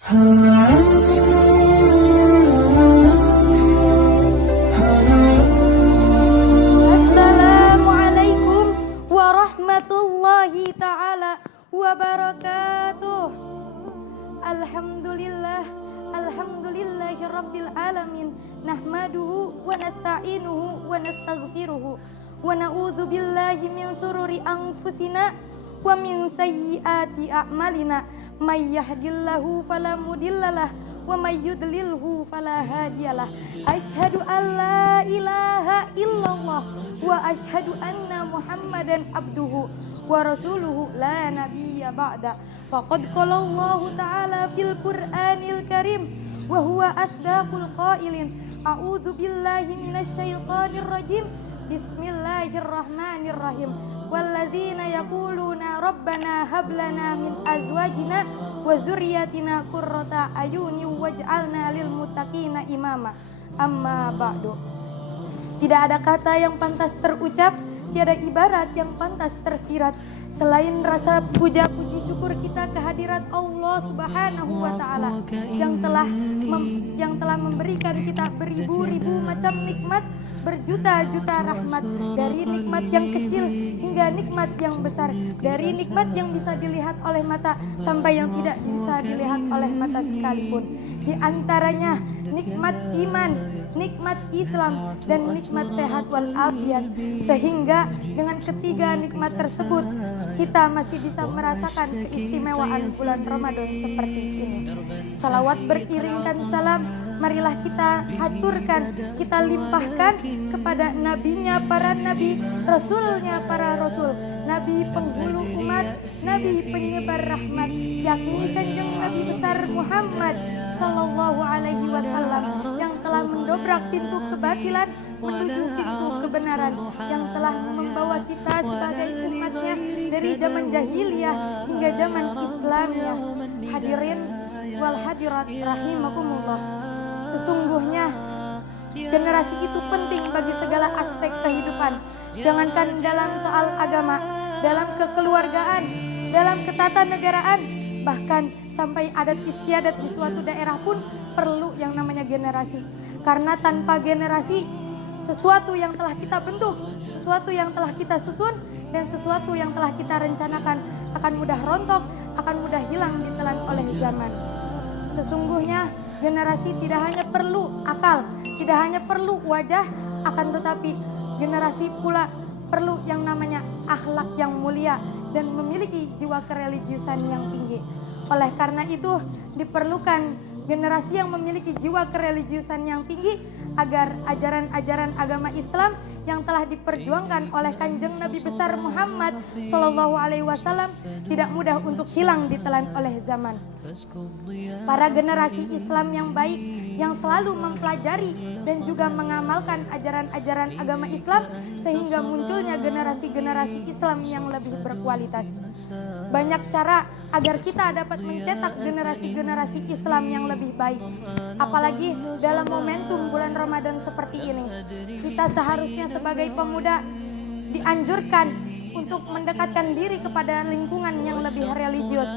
Assalamualaikum warahmatullahi ta'ala wabarakatuh. Alhamdulillahi rabbil alamin. Nahmaduhu wa nasta'inuhu wa nastaghfiruhu wa na'udzu billahi min sururi anfusina wa min sayyiati a'malina. May yahdillahu fala mudhillalah wa may yudlilhu fala hadiyalah. Asyhadu an la ilaha illallah wa asyhadu anna Muhammadan abduhu wa rasuluhu la nabiyya ba'da. Faqad qala Allah ta'ala fil Qur'anil Karim wa huwa asdaqul qailin. A'udzu billahi minasy syaithanir rajim. Bismillahirrahmanirrahim. Walladzina yaquluna rabbana hab lana min azwajina wa dzurriyyatina qurrata ayuni waj'alna lil muttaqina imama. Amma ba'du. Tidak ada kata yang pantas terucap, tiada ibarat yang pantas tersirat selain rasa puja puji syukur kita kehadirat Allah Subhanahu wa taala yang telah memberikan kita beribu-ribu macam nikmat, berjuta-juta rahmat, dari nikmat yang kecil hingga nikmat yang besar, dari nikmat yang bisa dilihat oleh mata sampai yang tidak bisa dilihat oleh mata sekalipun. Di antaranya nikmat iman, nikmat Islam, dan nikmat sehat walafiat. Sehingga dengan ketiga nikmat tersebut kita masih bisa merasakan keistimewaan bulan Ramadan seperti ini. Salawat beriringkan salam marilah kita haturkan, kita limpahkan kepada nabinya para nabi, rasulnya para rasul, nabi penghulu umat, nabi penyebar rahmat, yakni kanjeng Nabi besar Muhammad sallallahu alaihi wasallam, yang telah mendobrak pintu kebatilan menuju pintu kebenaran, yang telah membawa kita sebagai umatnya dari zaman jahiliyah hingga zaman Islamiyah. Hadirin wal hadirat rahimakumullah. Sesungguhnya generasi itu penting bagi segala aspek kehidupan. Jangankan dalam soal agama, dalam kekeluargaan, dalam ketatanegaraan, bahkan sampai adat istiadat di suatu daerah pun perlu yang namanya generasi. Karena tanpa generasi, sesuatu yang telah kita bentuk, sesuatu yang telah kita susun, dan sesuatu yang telah kita rencanakan akan mudah rontok, akan mudah hilang ditelan oleh zaman. Sesungguhnya generasi tidak hanya perlu akal, tidak hanya perlu wajah, akan tetapi generasi pula perlu yang namanya akhlak yang mulia dan memiliki jiwa kereligiusan yang tinggi. Oleh karena itu diperlukan generasi yang memiliki jiwa kereligiusan yang tinggi agar ajaran-ajaran agama Islam yang telah diperjuangkan oleh kanjeng Nabi besar Muhammad Sallallahu Alaihi Wasallam tidak mudah untuk hilang ditelan oleh zaman. Para generasi Islam yang baik, yang selalu mempelajari dan juga mengamalkan ajaran-ajaran agama Islam, sehingga munculnya generasi-generasi Islam yang lebih berkualitas. Banyak cara agar kita dapat mencetak generasi-generasi Islam yang lebih baik. Apalagi dalam momentum bulan Ramadan seperti ini, kita seharusnya sebagai pemuda dianjurkan untuk mendekatkan diri kepada lingkungan yang lebih religius.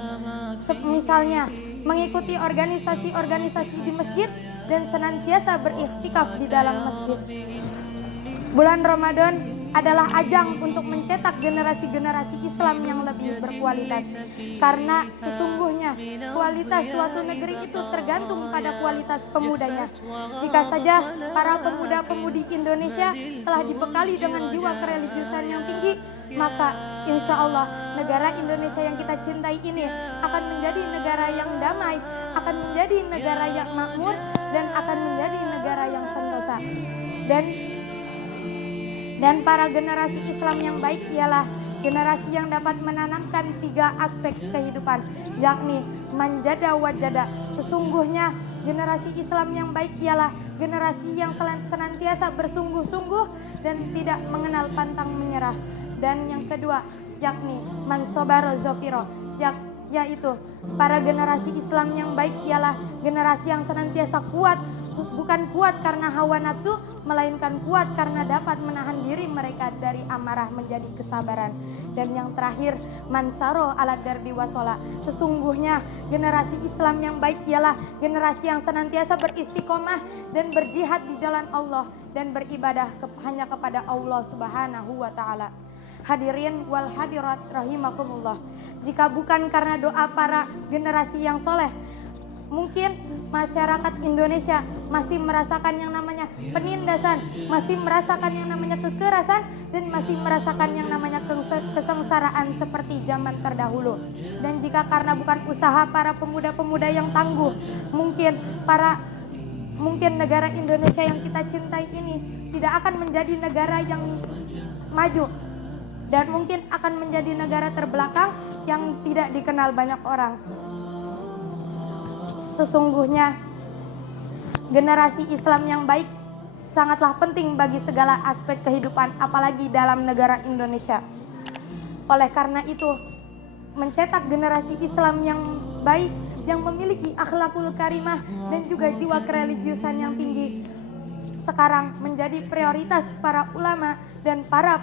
Misalnya mengikuti organisasi-organisasi di masjid dan senantiasa berikhtikaf di dalam masjid. Bulan Ramadan adalah ajang untuk mencetak generasi-generasi Islam yang lebih berkualitas. Karena sesungguhnya kualitas suatu negeri itu tergantung pada kualitas pemudanya. Jika saja para pemuda-pemudi Indonesia telah dibekali dengan jiwa kereligiusan yang tinggi, maka insya Allah negara Indonesia yang kita cintai ini akan menjadi negara yang damai, akan menjadi negara yang makmur, dan akan menjadi negara yang sentosa. Dan para generasi Islam yang baik ialah generasi yang dapat menanamkan tiga aspek kehidupan, yakni manjada wajada. Sesungguhnya generasi Islam yang baik ialah generasi yang senantiasa bersungguh-sungguh dan tidak mengenal pantang menyerah. Dan yang kedua yakni mansobaro zofiro, yaitu para generasi Islam yang baik ialah generasi yang senantiasa kuat, bukan kuat karena hawa nafsu, melainkan kuat karena dapat menahan diri mereka dari amarah menjadi kesabaran. Dan yang terakhir, mansaro ala darbi wasola. Sesungguhnya generasi Islam yang baik ialah generasi yang senantiasa beristiqomah dan berjihad di jalan Allah dan beribadah hanya kepada Allah Subhanahu wa taala. Hadirin wal hadirat rahimakumullah. Jika bukan karena doa para generasi yang soleh, mungkin masyarakat Indonesia masih merasakan yang namanya penindasan, masih merasakan yang namanya kekerasan, dan masih merasakan yang namanya kesengsaraan seperti zaman terdahulu. Dan jika karena bukan usaha para pemuda-pemuda yang tangguh, mungkin negara Indonesia yang kita cintai ini tidak akan menjadi negara yang maju, dan mungkin akan menjadi negara terbelakang yang tidak dikenal banyak orang. Sesungguhnya generasi Islam yang baik sangatlah penting bagi segala aspek kehidupan, apalagi dalam negara Indonesia. Oleh karena itu, mencetak generasi Islam yang baik, yang memiliki akhlakul karimah dan juga jiwa kereligiusan yang tinggi, sekarang menjadi prioritas para ulama dan para